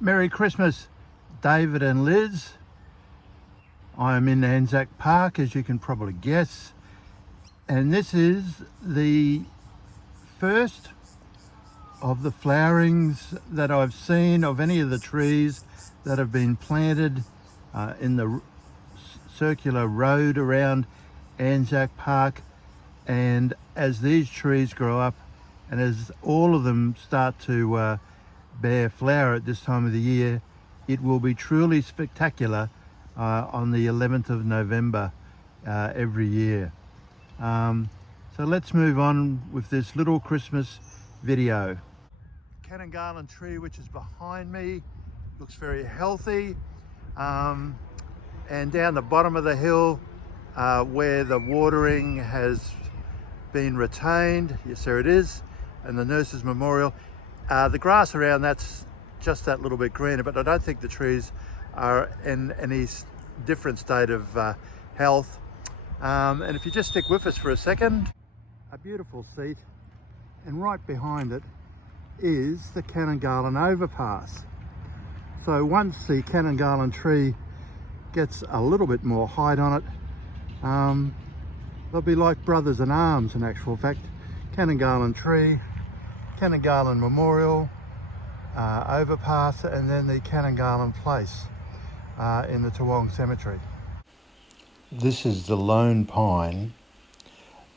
Merry Christmas, David and Liz. I am in Anzac Park, as you can probably guess, and this is the first of the flowerings that I've seen of any of the trees that have been planted in the circular road around Anzac Park. And as these trees grow up and as all of them start to bear flower at this time of the year, it will be truly spectacular on the 11th of November every year. So let's move on with this little Christmas video. Canon Garland Tree, which is behind me, looks very healthy. And down the bottom of the hill where the watering has been retained, yes there it is, and the Nurses Memorial. The grass around that's just that little bit greener, but I don't think the trees are in any different state of health. And if you just stick with us for a second, a beautiful seat, and right behind it is the Canon Garland overpass. So once the Canon Garland tree gets a little bit more height on it, they'll be like brothers in arms in actual fact. Canon Garland Tree, Canon Garland Memorial, overpass, and then the Canon Garland Place in the Toowong Cemetery. This is the lone pine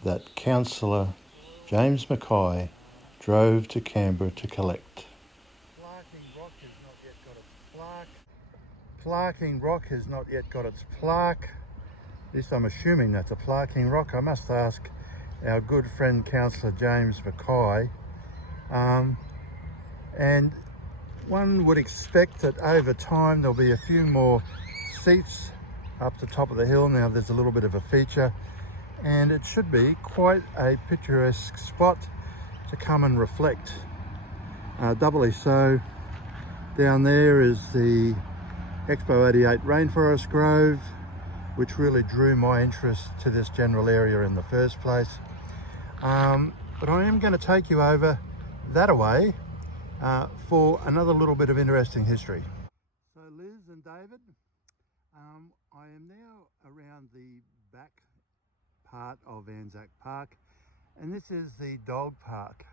that Councillor James Mackay drove to Canberra to collect. Plaking rock has not yet got its plaque. Plaking rock has not yet got its plaque. At least I'm assuming that's a plaking rock. I must ask our good friend Councillor James Mackay. And one would expect that over time there'll be a few more seats up the top of the hill. Now there's a little bit of a feature, and it should be quite a picturesque spot to come and reflect. Doubly so. Down there is the Expo 88 Rainforest Grove, which really drew my interest to this general area in the first place. But I am going to take you over that away for another little bit of interesting history. So Liz and David, I am now around the back part of Anzac Park, and this is the dog park,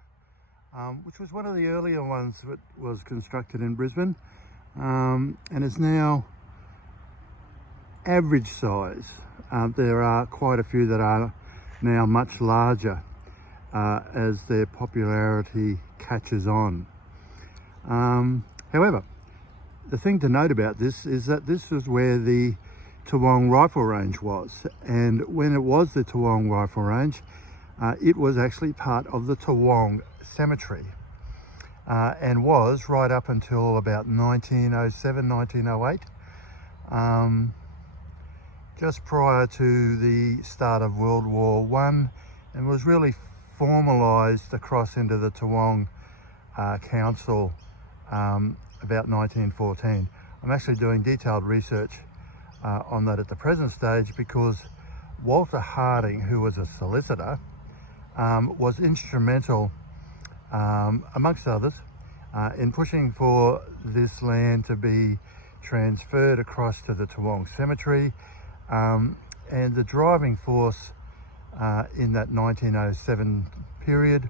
which was one of the earlier ones that was constructed in Brisbane, and is now average size. There are quite a few that are now much larger as their popularity catches on. However, the thing to note about this is that this was where the Toowong Rifle Range was, and when it was the Toowong Rifle Range, it was actually part of the Toowong Cemetery, and was right up until about 1907, 1908, just prior to the start of World War I, and was really formalised across into the Toowong Council about 1914. I'm actually doing detailed research on that at the present stage, because Walter Harding, who was a solicitor, was instrumental, amongst others, in pushing for this land to be transferred across to the Toowong Cemetery, and the driving force in that 1907 period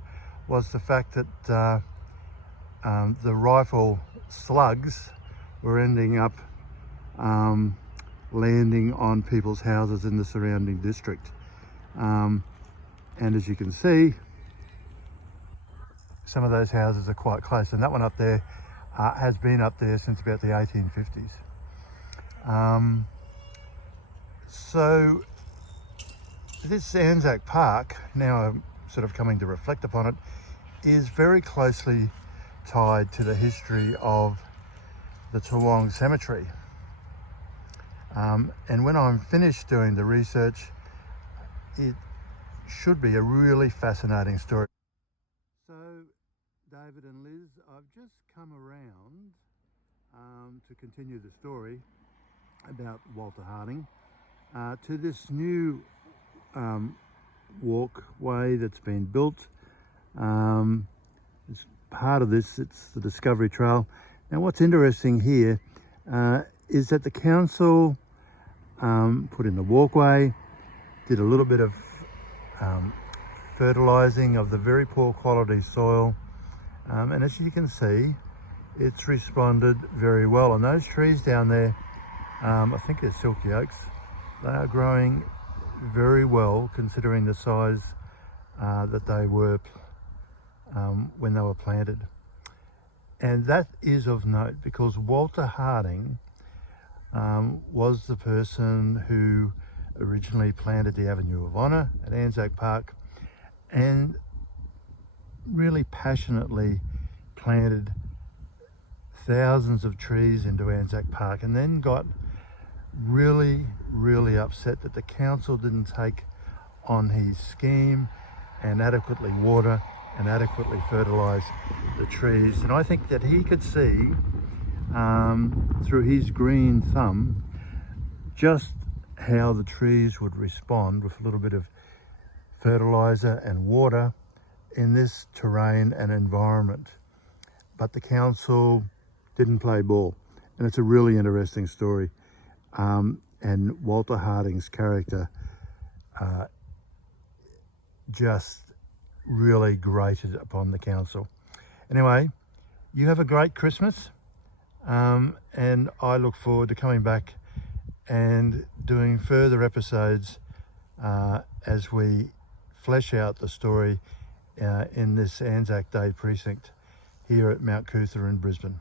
was the fact that the rifle slugs were ending up landing on people's houses in the surrounding district. And as you can see, some of those houses are quite close, and that one up there has been up there since about the 1850s. So this Anzac Park, now I'm sort of coming to reflect upon it, is very closely tied to the history of the Toowong Cemetery. And when I'm finished doing the research, it should be a really fascinating story. So David and Liz, I've just come around to continue the story about Walter Harding to this new walkway that's been built. As part of this, it's the Discovery Trail. Now what's interesting here is that the council put in the walkway, did a little bit of fertilising of the very poor quality soil, and as you can see, it's responded very well. And those trees down there, I think they're silky oaks, they are growing very well considering the size that they were when they were planted. And that is of note because Walter Harding was the person who originally planted the Avenue of Honour at Anzac Park and really passionately planted thousands of trees into Anzac Park, and then got really upset that the council didn't take on his scheme and adequately water and adequately fertilise the trees. And I think that he could see through his green thumb just how the trees would respond with a little bit of fertiliser and water in this terrain and environment. But the council didn't play ball, and it's a really interesting story. And Walter Harding's character just really grated upon the council. Anyway, you have a great Christmas, and I look forward to coming back and doing further episodes as we flesh out the story in this Anzac Day precinct here at Mount Coot-tha in Brisbane.